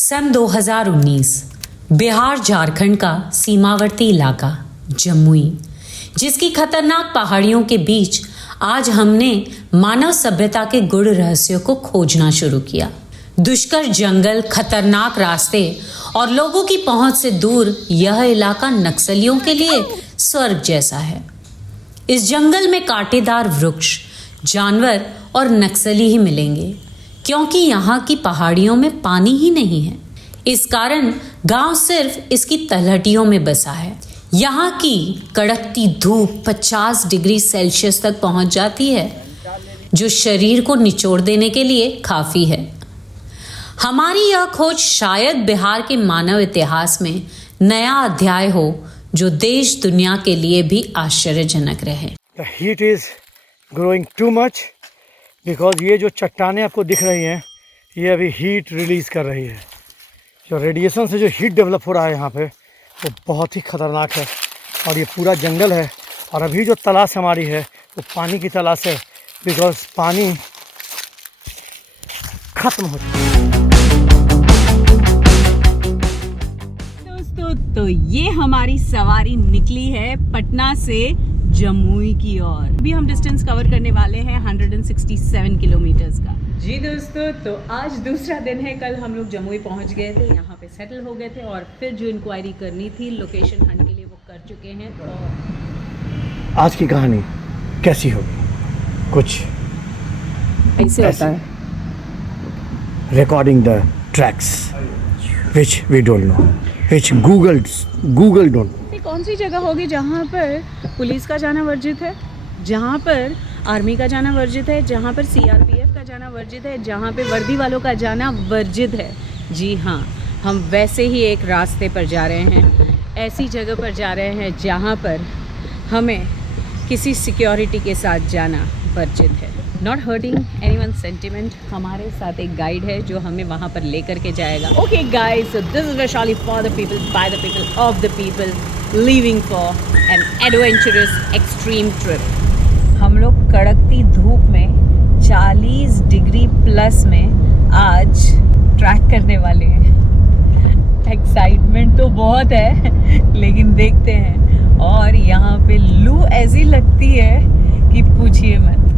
सन 2019 बिहार झारखंड का सीमावर्ती इलाका जमुई, जिसकी खतरनाक पहाड़ियों के बीच आज हमने मानव सभ्यता के गूढ़ रहस्यों को खोजना शुरू किया। दुष्कर जंगल, खतरनाक रास्ते और लोगों की पहुंच से दूर यह इलाका नक्सलियों के लिए स्वर्ग जैसा है। इस जंगल में कांटेदार वृक्ष, जानवर और नक्सली ही मिलेंगे, क्योंकि यहाँ की पहाड़ियों में पानी ही नहीं है। इस कारण गांव सिर्फ इसकी तलहटियों में बसा है। यहाँ की कड़कती धूप 50 डिग्री सेल्सियस तक पहुंच जाती है, जो शरीर को निचोड़ देने के लिए काफी है। हमारी यह खोज शायद बिहार के मानव इतिहास में नया अध्याय हो, जो देश दुनिया के लिए भी आश्चर्यजनक रहे। The heat is growing too much because ये जो चट्टानें आपको दिख रही हैं, ये अभी हीट रिलीज कर रही है। जो रेडिएशन से जो हीट डेवलप हो रहा है यहाँ पे, वो बहुत ही खतरनाक है। और ये पूरा जंगल है, और अभी जो तलाश हमारी है वो पानी की तलाश है, बिकॉज पानी खत्म हो चुका है। दोस्तों, तो ये हमारी सवारी निकली है पटना से जमुई की ओर। अभी हम डिस्टेंस कवर करने वाले हैं 167 किलोमीटर्स का। जी दोस्तों, तो आज दूसरा दिन है। कल हम लोग जमुई पहुंच गए थे, यहाँ पे सेटल हो गए थे, और फिर जो इंक्वायरी करनी थी लोकेशन हंट के लिए वो कर चुके हैं। तो आज की कहानी कैसी होगी? कुछ ऐसे होता है। Recording the tracks which we don't know, which Google don't. कौन सी जगह होगी जहाँ पर पुलिस का जाना वर्जित है, जहाँ पर आर्मी का जाना वर्जित है, जहाँ पर CRPF का जाना वर्जित है, जहाँ पे वर्दी वालों का जाना वर्जित है। जी हाँ, हम वैसे ही एक रास्ते पर जा रहे हैं, ऐसी जगह पर जा रहे हैं जहाँ पर हमें किसी सिक्योरिटी के साथ जाना वर्जित है। Not hurting anyone sentiment. हमारे साथ एक गाइड है जो हमें वहाँ पर लेकर के जाएगा। Okay guys, so this is Vaishali for the people, by the people, of the people, leaving for an adventurous extreme trip. हम लोग कड़कती धूप में 40 डिग्री प्लस में आज ट्रैक करने वाले हैं। एक्साइटमेंट तो बहुत है, लेकिन देखते हैं। और यहाँ पे लू ऐसी लगती है कि पूछिए मत।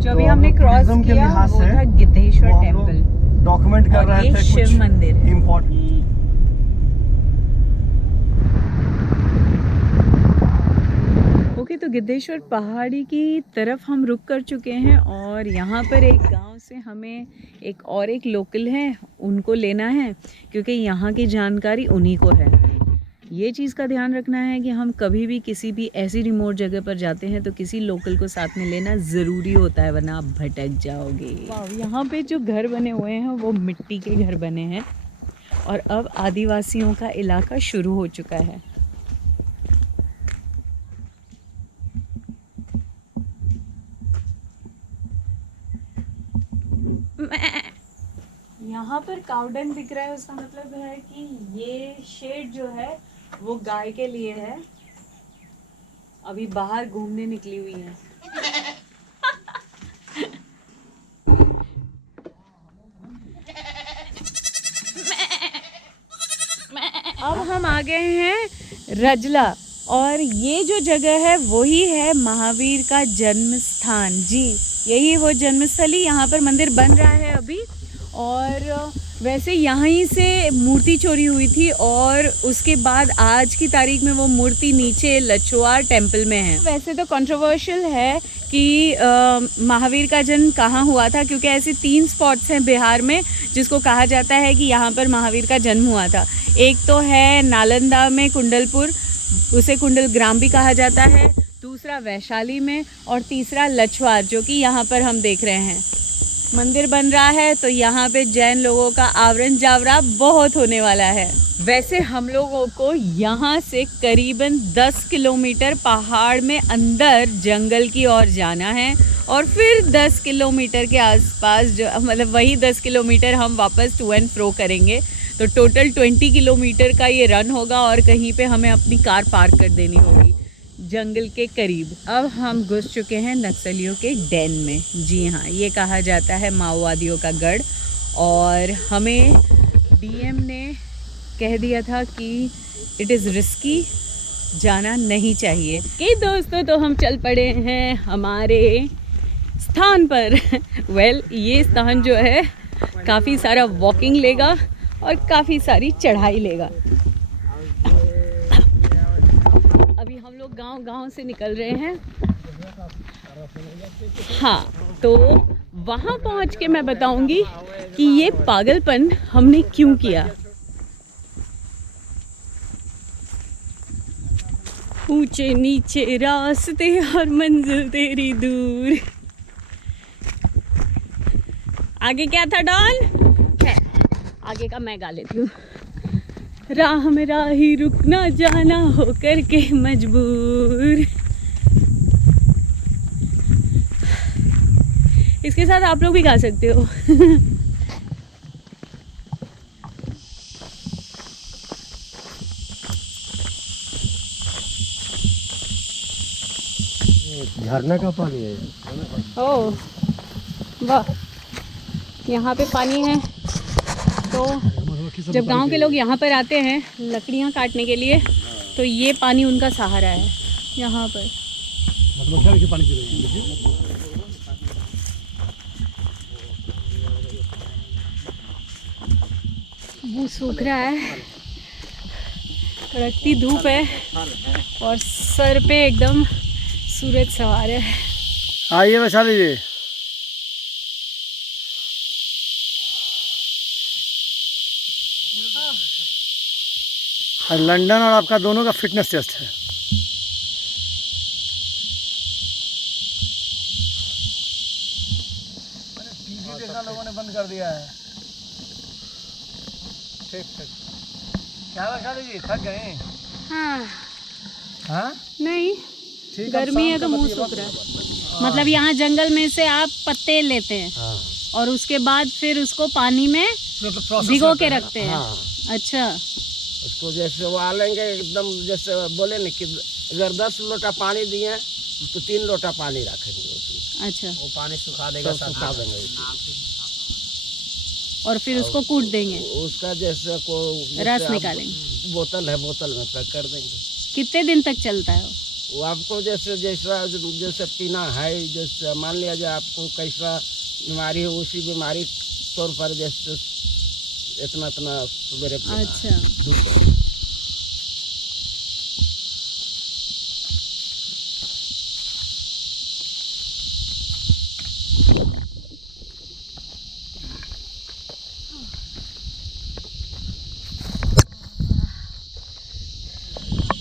जो अभी हमने क्रॉस किया वो था गिद्धेश्वर टेम्पल। डॉक्यूमेंट कर रहे थे, शिव मंदिर है। इम्पोर्टेंट। ओके, तो गिद्धेश्वर पहाड़ी की तरफ हम रुक कर चुके हैं, और यहाँ पर एक गांव से हमें एक लोकल है, उनको लेना है, क्योंकि यहाँ की जानकारी उन्हीं को है। ये चीज़ का ध्यान रखना है कि हम कभी भी किसी भी ऐसी रिमोट जगह पर जाते हैं तो किसी लोकल को साथ में लेना ज़रूरी होता है, वरना आप भटक जाओगे। यहाँ पे जो घर बने हुए हैं वो मिट्टी के घर बने हैं, और अब आदिवासियों का इलाका शुरू हो चुका है। यहाँ पर काउडन दिख रहा है, उसका मतलब है कि ये शेड जो है वो गाय के लिए है। अभी बाहर घूमने निकली हुई है। अब हम आ गए हैं रजला, और ये जो जगह है वही है महावीर का जन्म स्थान। जी, यही वो जन्मस्थली। यहाँ पर मंदिर बन रहा है अभी, और वैसे यहीं से मूर्ति चोरी हुई थी, और उसके बाद आज की तारीख में वो मूर्ति नीचे लछुआर टेम्पल में है। वैसे तो कंट्रोवर्शियल है कि महावीर का जन्म कहाँ हुआ था, क्योंकि ऐसे 3 स्पॉट्स हैं बिहार में जिसको कहा जाता है कि यहाँ पर महावीर का जन्म हुआ था। एक तो है नालंदा में कुंडलपुर, उसे कुंडल ग्राम भी कहा जाता है, दूसरा वैशाली में, और तीसरा लछुआर, जो कि यहाँ पर हम देख रहे हैं। मंदिर बन रहा है तो यहाँ पे जैन लोगों का आवरण जावरा बहुत होने वाला है। वैसे हम लोगों को यहाँ से करीबन 10 किलोमीटर पहाड़ में अंदर जंगल की ओर जाना है, और फिर 10 किलोमीटर के आसपास जो मतलब वही 10 किलोमीटर हम वापस टू एंड फ्रो करेंगे। तो टोटल 20 किलोमीटर का ये रन होगा, और कहीं पे हमें अपनी कार पार्क कर देनी होगी। जंगल के करीब। अब हम घुस चुके हैं नक्सलियों के डेन में। जी हाँ, ये कहा जाता है माओवादियों का गढ़, और हमें डीएम ने कह दिया था कि इट इज़ रिस्की, जाना नहीं चाहिए। कि दोस्तों, तो हम चल पड़े हैं हमारे स्थान पर। वेल, ये स्थान जो है काफ़ी सारा वॉकिंग लेगा और काफ़ी सारी चढ़ाई लेगा। अभी हम लोग गांव से निकल रहे हैं। हाँ, तो वहाँ पहुँच के मैं बताऊंगी कि ये पागलपन हमने क्यों किया। ऊंचे नीचे रास्ते और मंजिल तेरी दूर। आगे क्या था डॉन? आगे का मैं गा लेती हूँ। राह में राही रुकना जाना हो करके मजबूर। इसके साथ आप लोग भी गा सकते हो। झरने का पानी है। ओह वाह, यहाँ पे पानी है। तो जब गांव के लोग यहाँ पर आते हैं लकड़ियाँ काटने के लिए, तो ये पानी उनका सहारा है यहाँ पर। पानी पी रहे हैं। वो सूख रहा है, कड़कती धूप है और सर पे एकदम सूरज सवार है। आइए वैशाली जी। लंदन और आपका दोनों का फिटनेस टेस्ट है। टीवी देखना लोगों ने बंद कर दिया है। ठीक ठीक। क्या वैशाली जी, थक गए? हाँ हाँ नहीं, गर्मी है तो मुंह सूख रहा है। मतलब यहाँ जंगल में से आप पत्ते लेते हैं। हाँ। और उसके बाद फिर उसको पानी में भिगो के रखते हैं। हाँ। अच्छा, उसको जैसे उबालेंगे एकदम, जैसे बोले न कि अगर 10 लोटा पानी दिए तो 3 लोटा पानी रखेंगे उसमें। अच्छा, वो पानी सुखा देगा, सुखा देंगे और फिर उसको कूट देंगे, उसका जैसे को रस निकालेंगे। बोतल है, बोतल में पैक कर देंगे। कितने दिन तक चलता है वो? वो आपको जैसे जैसा जैसे पीना है, जैसे मान लिया जाए आपको कैसा बीमारी है, उसी बीमारी तौर पर जैसे इतना इतना सवेरे पीना है। अच्छा, दूध।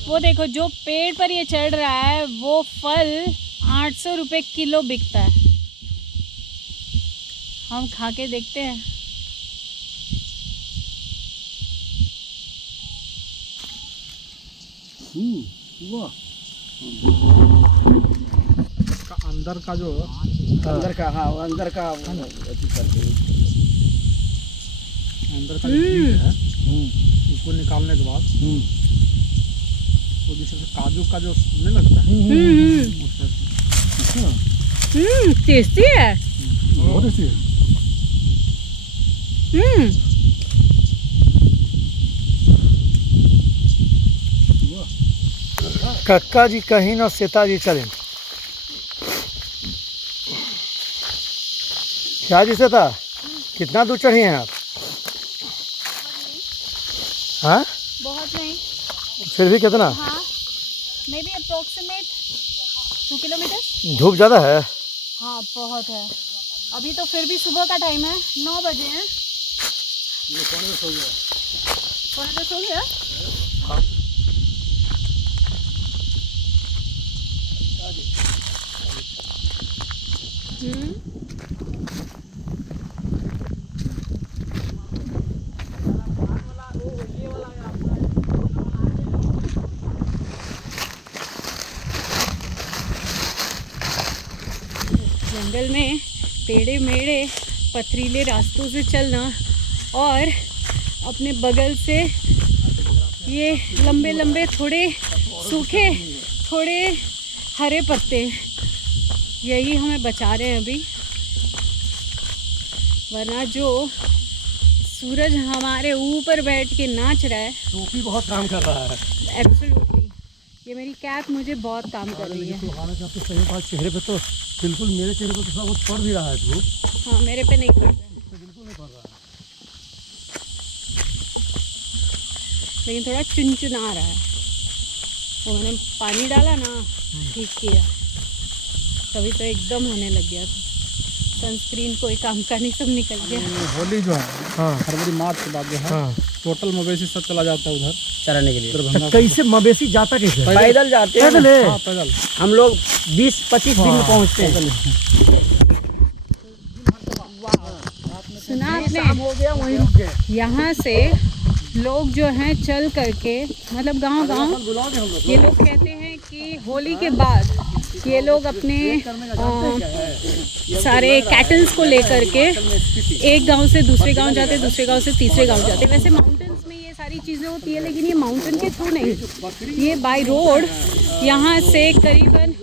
वो देखो जो पेड़ पर ये चढ़ रहा है वो फल 800 रुपये किलो बिकता है। हम खा के देखते हैं। अंदर का जो अंदर का, हाँ अंदर का अथी करके अंदर का जो बीज है उसको निकालने के बाद तो जैसे काजू का जो नहीं लगता है टेस्टी है। बहुत अच्छी है। कक्का जी कहीं ना सीता जी चलें। क्या जी सीता, कितना दूर चढ़ी हैं आप? हाँ, बहुत नहीं, फिर भी कितना? हाँ मे बी अप्रोक्सीमेट 2 किलोमीटर। धूप ज़्यादा है? हाँ बहुत है। अभी तो फिर भी सुबह का टाइम है, 9 बजे हैं। ये कौन सा सो गया? कौन सा सो गया? जंगल में टेढ़े मेढ़े पथरीले रास्तों से चलना और अपने बगल से ये लंबे लंबे थोड़े सूखे थोड़े हरे पत्ते, यही हमें बचा रहे हैं अभी, वरना जो सूरज हमारे ऊपर बैठ के नाच रहा है, टोपी बहुत काम कर रहा है। एब्सोल्युटली, ये मेरी कैप मुझे बहुत काम कर रही है। तो हालांकि आपको सही बात, चेहरे पे तो बिल्कुल, मेरे चेहरे पे तो थोड़ा बहुत पड़ भी रहा है धूप। हाँ, मेरे पे नहीं पड़ रहा है, बिल्कुल नहीं पड़ रहा है। लेकिन थोड़ा चुनचुना रहा है। वो मैंने पानी डाला ना, ठीक किया, तभी तो एकदम होने लग गया था। सनस्क्रीन कोई काम का नहीं, सब निकल गया। होली जो है हाँ फरवरी मार्च के बाद जो है हाँ। टोटल मवेशी सब चला जाता है उधर चराने के लिए दरभंगा। कैसे मवेशी जाता कैसे? पैदल जाते हैं पैदल ना। है? हाँ पैदल। हम लोग 20-25 दिन में पहुँचते हैं। सुना आपने? हो गया, वहीं रुक गए। यहाँ से लोग जो हैं चल करके, मतलब गांव-गांव, ये लोग कहते हैं कि होली के बाद ये लोग अपने सारे कैटल्स को लेकर के एक गांव से दूसरे गांव जाते, दूसरे गांव से तीसरे गांव जाते। वैसे माउंटेन्स में ये सारी चीज़ें होती है, लेकिन ये माउंटेन के थ्रू नहीं, ये बाय रोड यहाँ से करीबन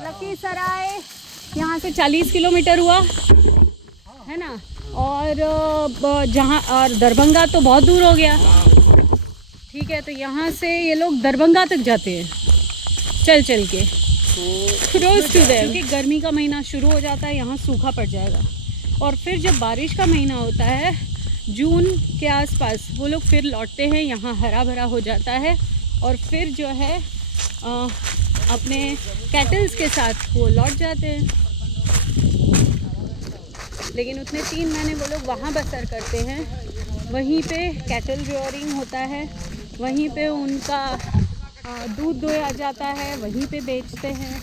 लखीसराय यहाँ से 40 किलोमीटर हुआ है ना, और जहाँ और दरभंगा तो बहुत दूर हो गया, ठीक है। तो यहाँ से ये लोग दरभंगा तक जाते हैं चल चल के, क्लोज टू देम। क्योंकि गर्मी का महीना शुरू हो जाता है, यहाँ सूखा पड़ जाएगा, और फिर जब बारिश का महीना होता है जून के आसपास, वो लोग फिर लौटते हैं, यहाँ हरा भरा हो जाता है, और फिर जो है अपने कैटल्स के साथ वो लौट जाते हैं। लेकिन उतने 3 महीने वो लोग वहाँ बसर करते हैं, वहीं पे कैटल रियरिंग होता है, वहीं पे उनका दूध दोया जाता है, वहीं पे बेचते हैं।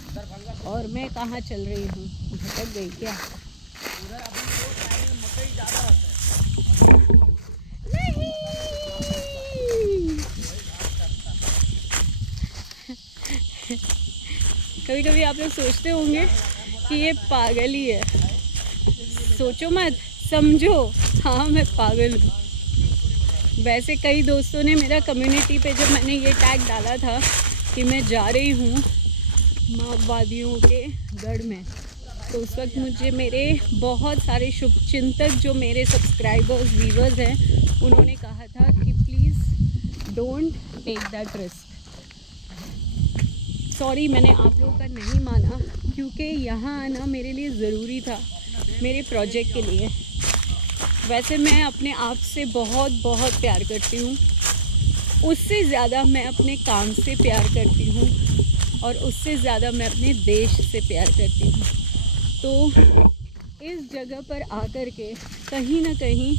और मैं कहाँ चल रही हूँ, भटक गई क्या? नहीं। कभी कभी आप लोग सोचते होंगे कि ये पागल ही है, सोचो मत, समझो, हाँ मैं पागल हूँ। वैसे कई दोस्तों ने मेरा कम्युनिटी पे जब मैंने ये टैग डाला था कि मैं जा रही हूँ माओवादियों के गढ़ में, तो उस वक्त मुझे मेरे बहुत सारे शुभचिंतक जो मेरे सब्सक्राइबर्स व्यूवर्स हैं, उन्होंने कहा था कि please don't take that risk. Sorry, मैंने आप लोगों का नहीं माना, क्योंकि यहाँ आना मेरे लिए ज़रूरी था, मेरे प्रोजेक्ट के लिए। वैसे मैं अपने आप से बहुत बहुत प्यार करती हूँ, उससे ज़्यादा मैं अपने काम से प्यार करती हूँ, और उससे ज़्यादा मैं अपने देश से प्यार करती हूँ। तो इस जगह पर आकर के कहीं ना कहीं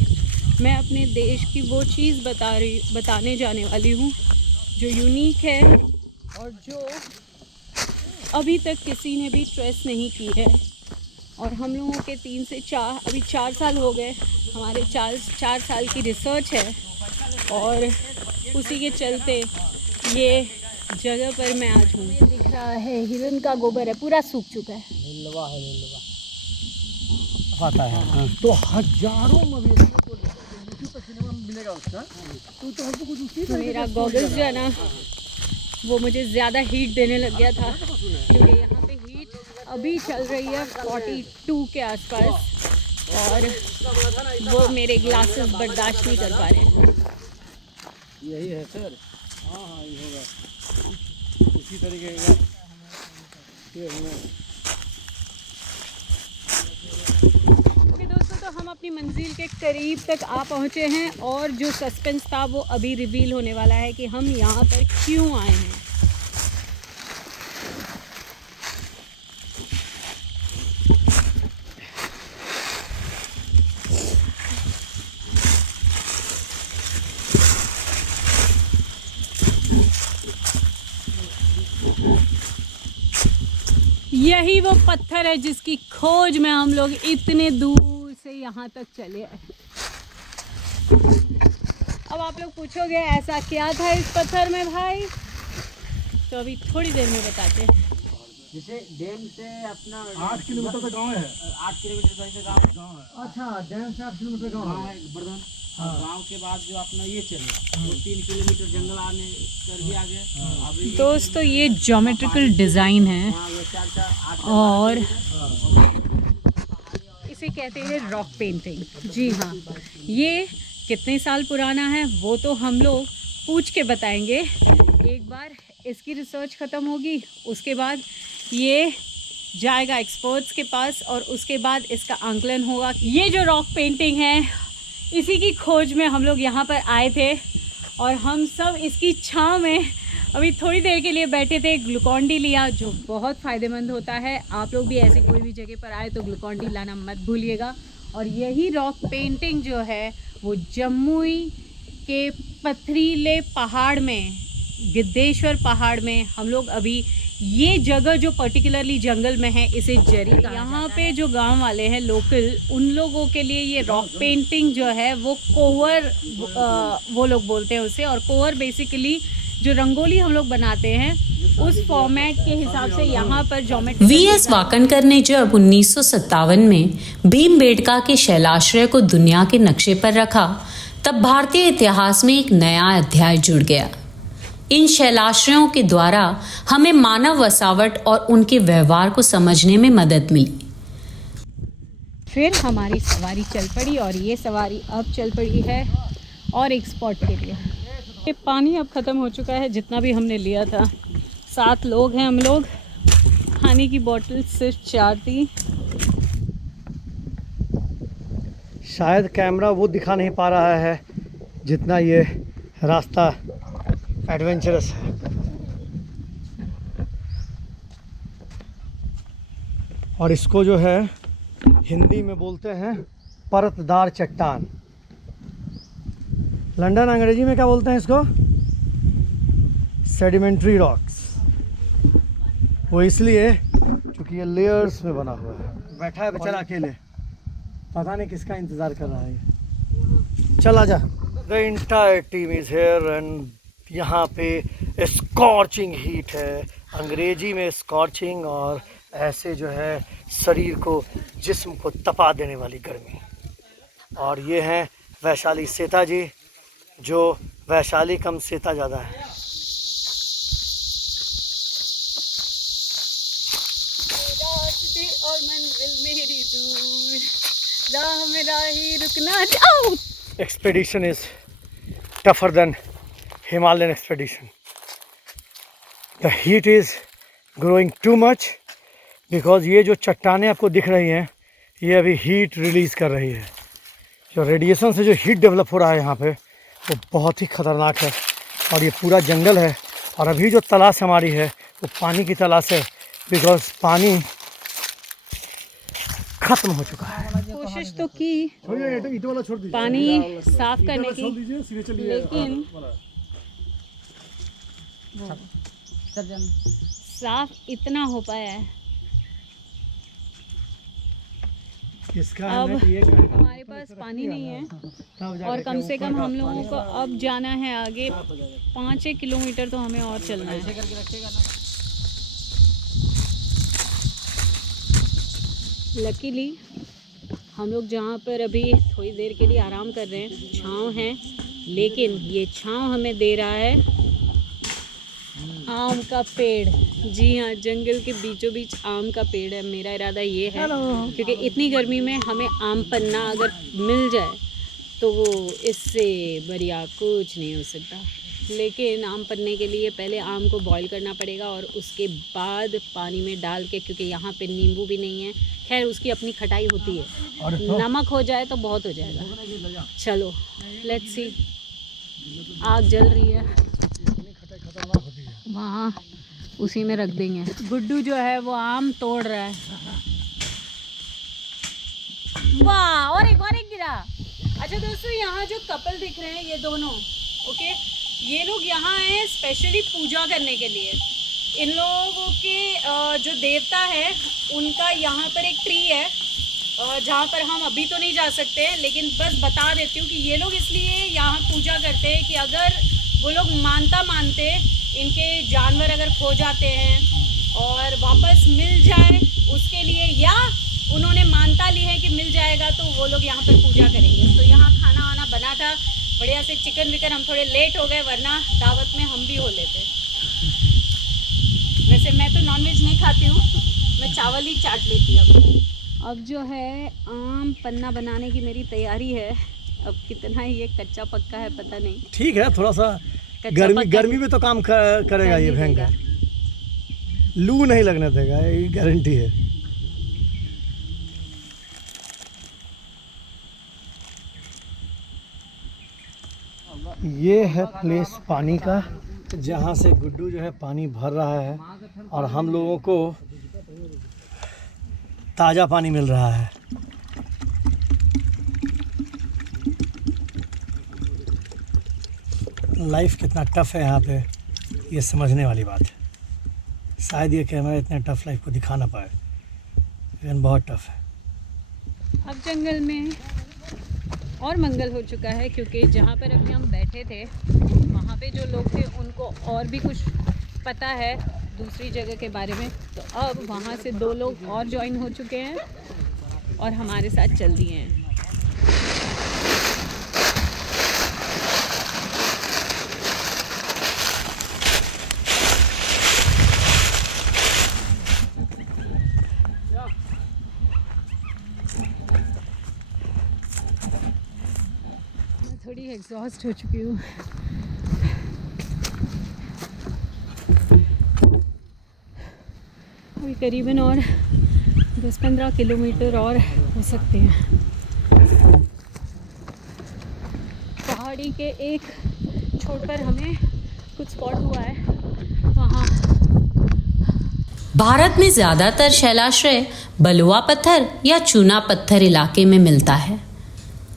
मैं अपने देश की वो चीज़ बताने जाने वाली हूँ जो यूनिक है, और जो अभी तक किसी ने भी ट्रेस नहीं की है। और हम लोगों के 3 से 4 अभी 4 साल हो गए, हमारे 4 साल की रिसर्च है, और उसी के चलते ये जगह पर मैं आज हूँ। दिख रहा है हिरन का गोबर है, पूरा सूख चुका है। आता है हाँ। तो हजारों मवेशियों को यूट्यूब पर सिनेमा में मिलेगा उसका, तो हमको कुछ उसी तो मेरा गॉगल्स जो है ना, वो मुझे ज़्यादा हीट देने लग गया था, क्योंकि यहाँ पे हीट अभी चल रही है 42 के आसपास, और वो मेरे ग्लासेस बर्दाश्त नहीं कर पा रहे हैं। यही है सर। हाँ हाँ ये होगा इसी तरीके का ओके दोस्तों, तो हम अपनी मंजिल के करीब तक आ पहुँचे हैं, और जो सस्पेंस था वो अभी रिवील होने वाला है कि हम यहाँ पर क्यों आए हैं। यही वो पत्थर है जिसकी खोज में हम लोग इतने दूर से यहाँ तक चले आए। अब आप लोग पूछोगे ऐसा क्या था इस पत्थर में भाई, तो अभी थोड़ी देर में बताते हैं। जैसे डैम से अपना 8 किलोमीटर का गांव है। 8 किलोमीटर दूर से गाँव अच्छा, डैम से 8 किलोमीटर गाँव है बर्धन। गाँव के बाद जो अपना ये चले वो 3 किलोमीटर जंगल आने कर भी आगे। अभी दोस्तों ये ज्योमेट्रिकल डिज़ाइन है हाँ, वो 4-8 और इसे कहते हैं रॉक पेंटिंग। जी हाँ, ये कितने साल पुराना है वो तो हम लोग पूछ के बताएंगे। एक बार इसकी रिसर्च ख़त्म होगी उसके बाद ये जाएगा एक्सपर्ट्स के पास और उसके बाद इसका आंकलन होगा। ये जो रॉक पेंटिंग है इसी की खोज में हम लोग यहाँ पर आए थे और हम सब इसकी छाँव में अभी थोड़ी देर के लिए बैठे थे। ग्लूकॉन डी लिया जो बहुत फ़ायदेमंद होता है। आप लोग भी ऐसी कोई भी जगह पर आए तो ग्लूकॉन डी लाना मत भूलिएगा। और यही रॉक पेंटिंग जो है वो जम्मू के पथरीले पहाड़ में, गिद्धेश्वर पहाड़ में हम लोग अभी ये जगह जो पर्टिकुलरली जंगल में है इसे जरी कहा यहाँ पे जो गांव वाले हैं लोकल, उन लोगों के लिए ये रॉक पेंटिंग जो है वो कोवर वो लोग बोलते हैं उसे। और कोवर बेसिकली जो रंगोली हम लोग बनाते हैं उस फॉर्मेट के हिसाब से यहाँ पर ज्योमेट्री। वीएस वाकणकर ने जब 1957 में भीमबेटका के शैलाश्रय को दुनिया के नक्शे पर रखा तब भारतीय इतिहास में एक नया अध्याय जुड़ गया। इन शैलाश्रयों के द्वारा हमें मानव वसावट और उनके व्यवहार को समझने में मदद मिली। फिर हमारी सवारी चल पड़ी और ये सवारी अब चल पड़ी है और एक स्पॉट के लिए। ये पानी अब ख़त्म हो चुका है जितना भी हमने लिया था। 7 लोग हैं हम लोग, खाने की बोतल सिर्फ 4 थी। शायद कैमरा वो दिखा नहीं पा रहा है जितना ये रास्ता एडवेंचरस है। और इसको जो है हिंदी में बोलते हैं परतदार चट्टान। लंदन अंग्रेजी में क्या बोलते हैं इसको? Sedimentary rocks. वो इसलिए क्योंकि ये लेयर्स में बना हुआ है। बैठा है बेचारा अकेले, पता नहीं किसका इंतज़ार कर रहा है ये। चल आजा। The entire team is here and यहाँ पे स्कॉर्चिंग हीट है, अंग्रेजी में स्कॉर्चिंग, और ऐसे जो है शरीर को, जिस्म को तपा देने वाली गर्मी। और ये हैं वैशाली सेता जी, जो वैशाली कम सेता ज़्यादा है। और मंजिल मेरी दूर, राह में राही रुकना जाओ। Expedition is tougher than Himalayan expedition. The heat is growing too much because ये जो चट्टानें आपको दिख रही हैं ये अभी हीट रिलीज़ कर रही है। जो रेडिएशन से जो हीट डेवलप हो रहा है यहाँ पे वो बहुत ही ख़तरनाक है। और ये पूरा जंगल है और अभी जो तलाश हमारी है वो पानी की तलाश है, बिकॉज पानी ख़त्म हो चुका है। कोशिश तो की ईंट वाला छोड़ दीजिए, पानी साफ करने की, दीजिए सीधे चलिए। लेकिन साफ इतना हो पाया है। इसका अब है कि ये हमारे पास पानी नहीं है तब और जाके कम से ऊपर कम का हम लोगों को अब जाना है आगे 5-1 किलोमीटर तो हमें और चलना है। लकीली हम लोग जहाँ पर अभी थोड़ी देर के लिए आराम कर रहे हैं, छाँव है, लेकिन ये छाँव हमें दे रहा है आम का पेड़। जी हाँ, जंगल के बीचों बीच आम का पेड़ है। मेरा इरादा ये है क्योंकि इतनी गर्मी में हमें आम पन्ना अगर मिल जाए तो वो इससे बढ़िया कुछ नहीं हो सकता। लेकिन आम पन्ने के लिए पहले आम को बॉईल करना पड़ेगा और उसके बाद पानी में डाल के, क्योंकि यहाँ पे नींबू भी नहीं है, खैर उसकी अपनी खटाई होती है, नमक हो जाए तो बहुत हो जाएगा। चलो लेट्स सी। आग जल रही है वहाँ, उसी में रख देंगे। गुड्डू जो है वो आम तोड़ रहा है। वाह, और एक गिरा। अच्छा दोस्तों, यहाँ जो कपल दिख रहे हैं ये दोनों, ओके, ये लोग यहाँ आए हैं स्पेशली पूजा करने के लिए। इन लोगों के जो देवता है उनका यहाँ पर एक ट्री है जहाँ पर हम अभी तो नहीं जा सकते हैं, लेकिन बस बता देती हूँ कि ये लोग इसलिए यहाँ पूजा करते हैं कि अगर वो लोग मानते इनके जानवर अगर खो जाते हैं और वापस मिल जाए उसके लिए, या उन्होंने मानता ली है कि मिल जाएगा तो वो लोग यहाँ पर पूजा करेंगे। तो यहाँ खाना वाना बना था बढ़िया से, चिकन विकन। हम थोड़े लेट हो गए वरना दावत में हम भी हो लेते। वैसे मैं तो नॉनवेज नहीं खाती हूँ, मैं चावल ही चाट लेती हूँ। अब जो है आम पन्ना बनाने की मेरी तैयारी है। अब कितना ये कच्चा पक्का है पता नहीं। ठीक है, थोड़ा सा गर्मी में तो काम करेगा ये भयंकर, लू नहीं लगने देगा, ये गारंटी है। ये है प्लेस पानी का, जहाँ से गुड्डू जो है पानी भर रहा है और हम लोगों को ताज़ा पानी मिल रहा है। लाइफ कितना टफ़ है यहाँ पे, ये समझने वाली बात है। शायद ये कैमरा इतने टफ़ लाइफ को दिखा ना पाए, लेकिन बहुत टफ़ है। अब जंगल में और मंगल हो चुका है, क्योंकि जहाँ पर अभी हम बैठे थे वहाँ पे जो लोग थे उनको और भी कुछ पता है दूसरी जगह के बारे में। तो अब वहाँ से 2 लोग और ज्वाइन हो चुके हैं और हमारे साथ चल दिए हैं। मैं थोड़ी एग्जॉस्ट हो चुकी हूँ। अभी करीबन और 10-15 किलोमीटर और हो सकते हैं। पहाड़ी के एक छोर पर हमें कुछ स्पॉट हुआ है वहाँ। भारत में ज़्यादातर शैलाश्रय बलुआ पत्थर या चूना पत्थर इलाके में मिलता है।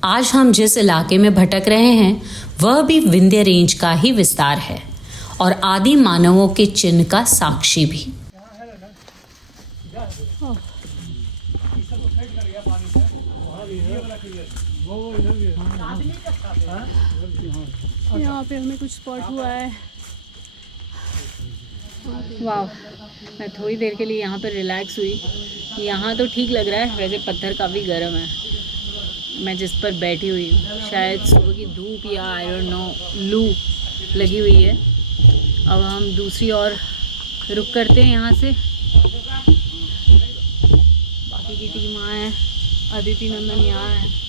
आज हम जिस इलाके में भटक रहे हैं वह भी विंध्य रेंज का ही विस्तार है और आदि मानवों के चिन्ह का साक्षी भी। यहाँ पे हमें कुछ स्पॉट हुआ है। वाह, मैं थोड़ी देर के लिए यहाँ पर रिलैक्स हुई। यहाँ तो ठीक लग रहा है, वैसे पत्थर काफ़ी गर्म है। मैं जिस पर बैठी हुई हूँ, शायद सुबह की धूप या आई डोंट नो लू लगी हुई है। अब हम दूसरी ओर रुक करते हैं यहाँ से। बाकी की टीम यहाँ है, अदिति नंदन यहाँ है।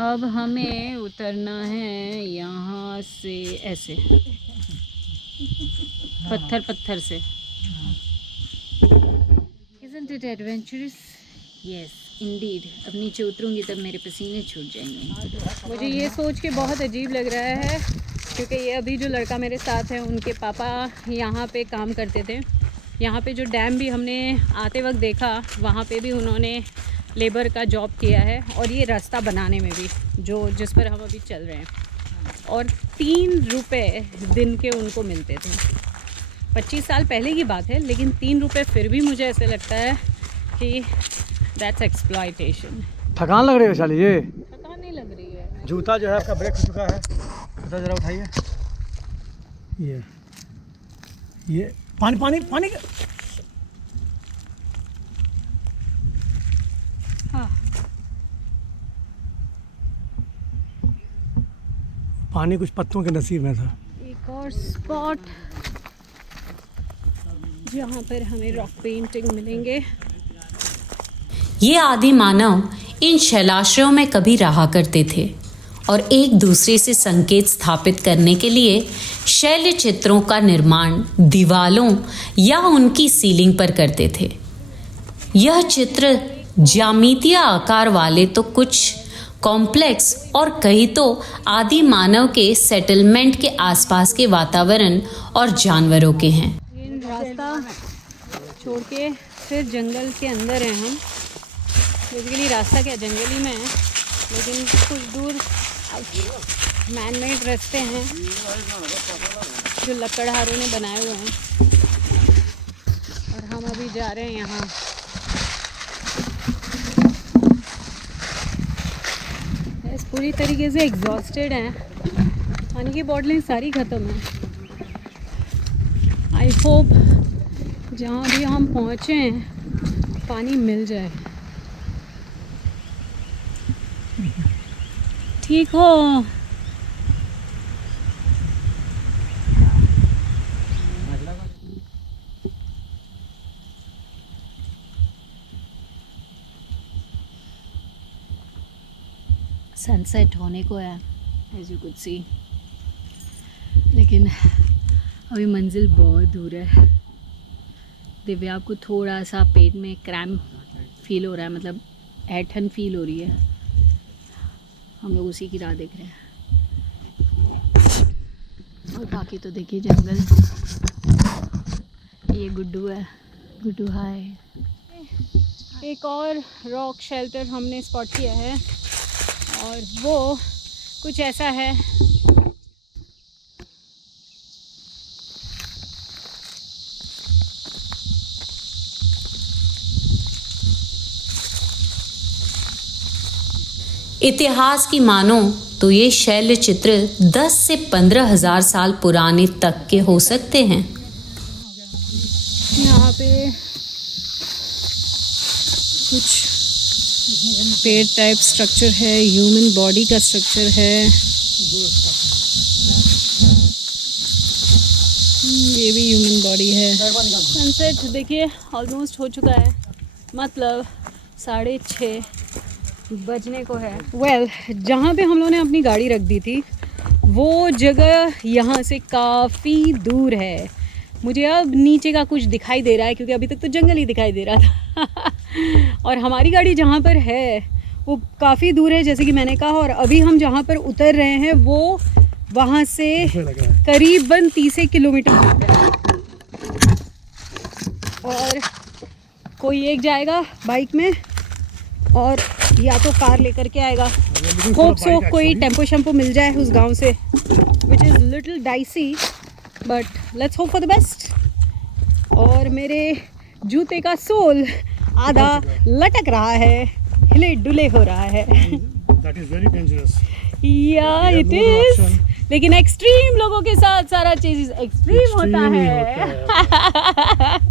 अब हमें उतरना है यहाँ से ऐसे पत्थर से। Isn't it adventurous? Yes, indeed. अब नीचे उतरूंगी तब मेरे पसीने छूट जाएंगे। मुझे ये सोच के बहुत अजीब लग रहा है, क्योंकि ये अभी जो लड़का मेरे साथ है उनके पापा यहाँ पे काम करते थे। यहाँ पे जो डैम भी हमने आते वक्त देखा, वहाँ पे भी उन्होंने लेबर का जॉब किया है, और ये रास्ता बनाने में भी जिस पर हम अभी चल रहे हैं। और 3 रुपये दिन के उनको मिलते थे। 25 साल पहले की बात है, लेकिन 3 रुपये फिर भी मुझे ऐसे लगता है कि दैट्स एक्सप्लॉयटेशन। थकान लग रही है वैशाली जी? थकान नहीं लग रही है। जूता जो है आपका ब्रेक हो चुका है, जूता जरा उठाइए। ये पानी का हाँ, पानी कुछ पत्तों के नसीब में था। एक और स्पॉट जहाँ पर हमें रॉक पेंटिंग मिलेंगे। ये आदि मानव इन शैलाश्रयों में कभी रहा करते थे और एक दूसरे से संकेत स्थापित करने के लिए शैल चित्रों का निर्माण दीवालों या उनकी सीलिंग पर करते थे। यह चित्र ज्यामितीय आकार वाले तो कुछ कॉम्प्लेक्स और कई तो आदि मानव के सेटलमेंट के आसपास के वातावरण और जानवरों के हैं। ये रास्ता छोड़ के फिर जंगल के अंदर हैं हम। बेसिकली रास्ता क्या जंगल ही में है, लेकिन कुछ दूर मैन मेड रास्ते हैं जो लकड़हारों ने बनाए हुए हैं, और हम अभी जा रहे हैं यहाँ। बस पूरी तरीके से एग्जॉस्टेड हैं, पानी की बॉटलें सारी ख़त्म हैं। आई होप जहाँ भी हम पहुँचे हैं पानी मिल जाए। ठीक हो? सनसेट होने को है एज यू कुड सी, लेकिन अभी मंजिल बहुत दूर है। दिव्या को थोड़ा सा पेट में क्रैम्प फील हो रहा है, मतलब ऐठन फील हो रही है। हम लोग उसी की राह देख रहे हैं। और बाकी तो देखिए जंगल। ये गुड्डू है, गुड्डू हाय। एक और रॉक शेल्टर हमने स्पॉट किया है और वो कुछ ऐसा है। इतिहास की मानो तो ये शैल चित्र 10 से 15,000 साल पुराने तक के हो सकते हैं। यहाँ पे कुछ पेड़ टाइप स्ट्रक्चर है, ह्यूमन बॉडी का स्ट्रक्चर है। ये भी ह्यूमन बॉडी है। सनसेट देखिए ऑलमोस्ट हो चुका है, मतलब 6:30 बजने को है। जहाँ पे हम लोगों ने अपनी गाड़ी रख दी थी वो जगह यहाँ से काफ़ी दूर है। मुझे अब नीचे का कुछ दिखाई दे रहा है क्योंकि अभी तक तो जंगल ही दिखाई दे रहा था और हमारी गाड़ी जहाँ पर है वो काफ़ी दूर है जैसे कि मैंने कहा। और अभी हम जहाँ पर उतर रहे हैं वो वहाँ से करीबन 30 किलोमीटर और कोई एक जाएगा बाइक में और या तो कार लेकर के आएगा। होप सो कोई टेम्पो शैम्पो मिल जाए उस गांव से, which is little dicey but let's hope for the best. और मेरे जूते का सोल आधा लटक रहा है, हिले डुले हो रहा है। That is very dangerous. या इट इज, लेकिन एक्सट्रीम लोगों के साथ सारा चीज एक्सट्रीम होता है।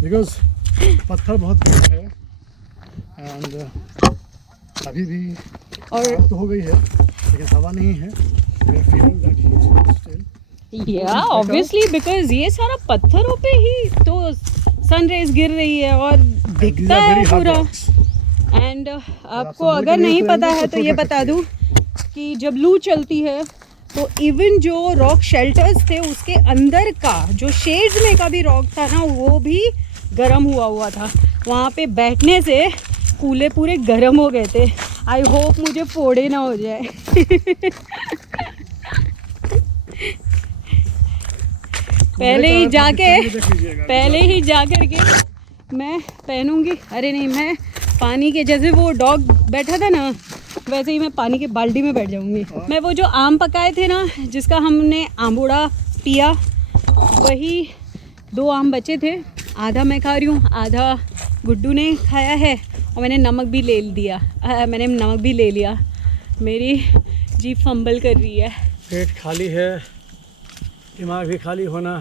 बिकॉज पत्थर बहुत बड़ा है एंड अभी भी और रात तो हो गई है लेकिन हवा नहीं है। We are feeling that heat still. या ऑब्वियसली बिकॉज ये सारा पत्थरों पे ही तो सन रेज गिर रही है और And these दिखता are है very hard पूरा। rocks. एंड आपको संभल अगर के नहीं नहीं पता उतरेंगे है तो तो ये ठोकर बता सकते दूं कि जब लू चलती है तो इवन जो रॉक शेल्टर्स थे उसके अंदर का जो शेड्स में का भी रॉक था ना वो भी गर्म हुआ था। वहाँ पे बैठने से कूले पूरे गर्म हो गए थे। आई होप मुझे फोड़े ना हो जाए। पहले ही जा कर के मैं पहनूंगी। अरे नहीं, मैं पानी के जैसे वो डॉग बैठा था ना वैसे ही मैं पानी के बाल्टी में बैठ जाऊंगी। मैं वो जो आम पकाए थे ना जिसका हमने आंबूड़ा पिया, वही 2 आम बचे थे। आधा मैं खा रही हूँ, आधा गुड्डू ने खाया है और मैंने नमक भी ले लिया। मेरी जीभ फंबल कर रही है। पेट खाली है, दिमाग भी खाली होना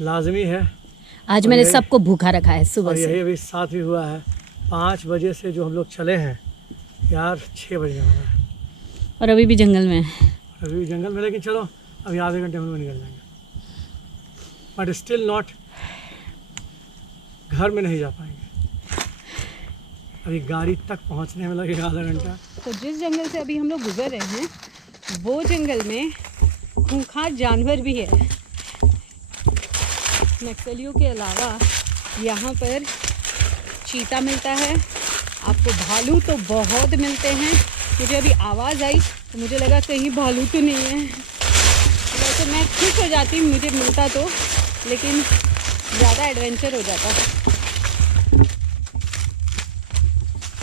लाजमी है। आज और मैंने यही- सबको भूखा रखा है और सुबह यही से। अभी साथ भी हुआ है। 5 बजे से जो हम लोग चले हैं यार 6 बजे वाला है। और अभी भी जंगल में है। अभी भी जंगल में, लेकिन चलो अभी आधे घंटे में निकल जाएंगे। बट स्टिल नॉट, घर में नहीं जा पाएंगे। अभी गाड़ी तक पहुंचने में लगेगा आधा घंटा। तो जिस जंगल से अभी हम लोग गुजर रहे हैं वो जंगल में खूंखार जानवर भी है। नक्सलियों के अलावा यहाँ पर चीता मिलता है, आपको भालू तो बहुत मिलते हैं। मुझे अभी आवाज़ आई तो मुझे लगा कहीं भालू तो नहीं है। वैसे मैं खुश हो जाती मुझे मिलता तो, लेकिन ज़्यादा एडवेंचर हो जाता।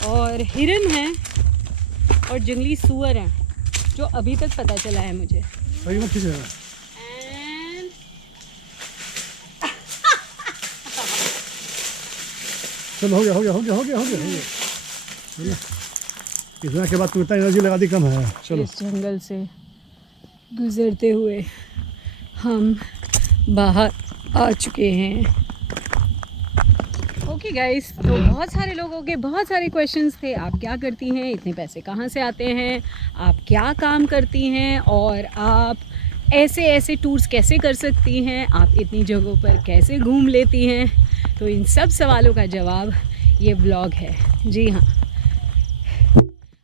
और हिरन हैं और जंगली सूअर हैं जो अभी तक पता चला है मुझे। अभी मत खींचना। And चलो हो गया। इतना के बाद तुम इतना एनर्जी लगा दी, कम है। चलो इस जंगल से गुजरते हुए हम बाहर आ चुके हैं। ओके गाइस, तो बहुत सारे लोगों के बहुत सारे क्वेश्चंस थे। आप क्या करती हैं, इतने पैसे कहाँ से आते हैं, आप क्या काम करती हैं, और आप ऐसे ऐसे टूर्स कैसे कर सकती हैं, आप इतनी जगहों पर कैसे घूम लेती हैं। तो इन सब सवालों का जवाब ये ब्लॉग है। जी हाँ,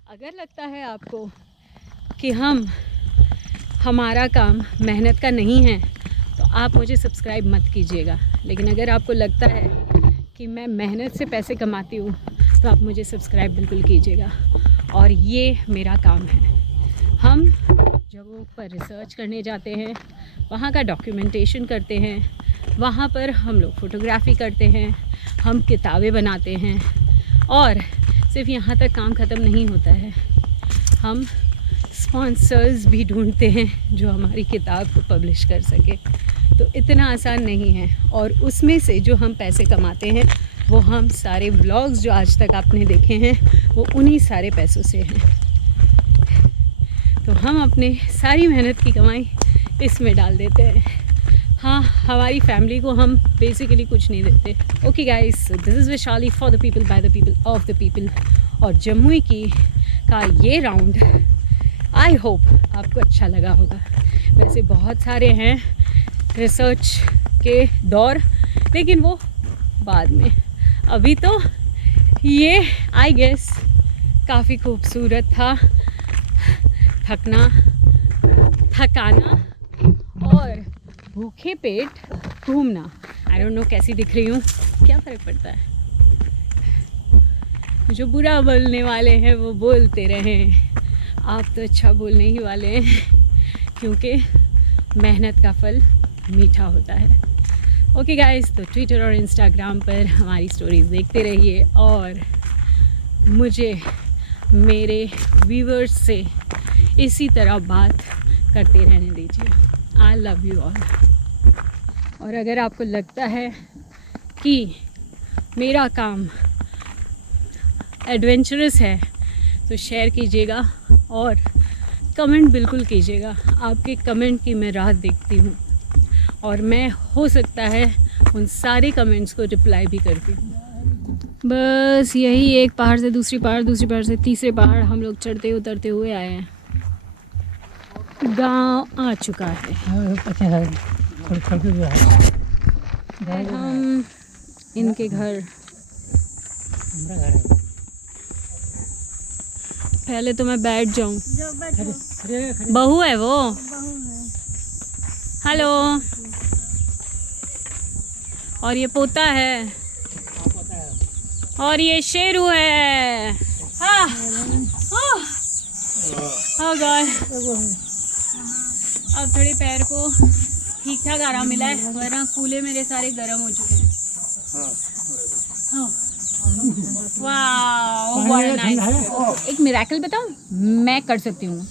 अगर लगता है आपको कि हमारा काम मेहनत का नहीं है तो आप मुझे सब्सक्राइब मत कीजिएगा। लेकिन अगर आपको लगता है कि मैं मेहनत से पैसे कमाती हूँ तो आप मुझे सब्सक्राइब बिल्कुल कीजिएगा। और ये मेरा काम है। हम जगहों पर रिसर्च करने जाते हैं, वहाँ का डॉक्यूमेंटेशन करते हैं, वहाँ पर हम लोग फ़ोटोग्राफी करते हैं, हम किताबें बनाते हैं। और सिर्फ यहाँ तक काम ख़त्म नहीं होता है, हम स्पॉन्सर्स भी ढूंढते हैं जो हमारी किताब को पब्लिश कर सके। तो इतना आसान नहीं है। और उसमें से जो हम पैसे कमाते हैं वो हम सारे व्लॉग्स जो आज तक आपने देखे हैं वो उन्हीं सारे पैसों से हैं। तो हम अपने सारी मेहनत की कमाई इसमें डाल देते हैं। हाँ, हमारी फैमिली को हम बेसिकली कुछ नहीं देते। Okay guys, this is Vaishali for the people by the people of the people. और जम्मू का ये राउंड आई होप आपको अच्छा लगा होगा। वैसे बहुत सारे हैं रिसर्च के दौर, लेकिन वो बाद में। अभी तो ये आई गेस काफ़ी खूबसूरत था। थकाना और भूखे पेट घूमना। आई डोंट नो कैसी दिख रही हूँ, क्या फ़र्क पड़ता है। जो बुरा बोलने वाले हैं वो बोलते रहें, आप तो अच्छा बोलने ही वाले हैं, क्योंकि मेहनत का फल मीठा होता है। ओके गाइस, तो ट्विटर और इंस्टाग्राम पर हमारी स्टोरीज़ देखते रहिए और मुझे मेरे व्यूअर्स से इसी तरह बात करते रहने दीजिए। I love you all. और अगर आपको लगता है कि मेरा काम एडवेंचरस है तो शेयर कीजिएगा और कमेंट बिल्कुल कीजिएगा। आपके कमेंट की मैं राह देखती हूँ और मैं हो सकता है उन सारे कमेंट्स को रिप्लाई भी करती हूँ। बस यही एक पहाड़ से दूसरी पहाड़ से तीसरे पहाड़ हम लोग चढ़ते उतरते हुए आए हैं। गांव आ चुका है। हम इनके घर, पहले तो मैं बैठ जाऊं। बहू है वो। हेलो। और ये पोता है और ये शेरू है। हाँ गॉड, अब थोड़े पैर को ठीक ठाक आराम मिला है, वरना कूले मेरे सारे गर्म हो चुके हैं। वाह, एक मिरेकल बताऊं, मैं कर सकती हूँ।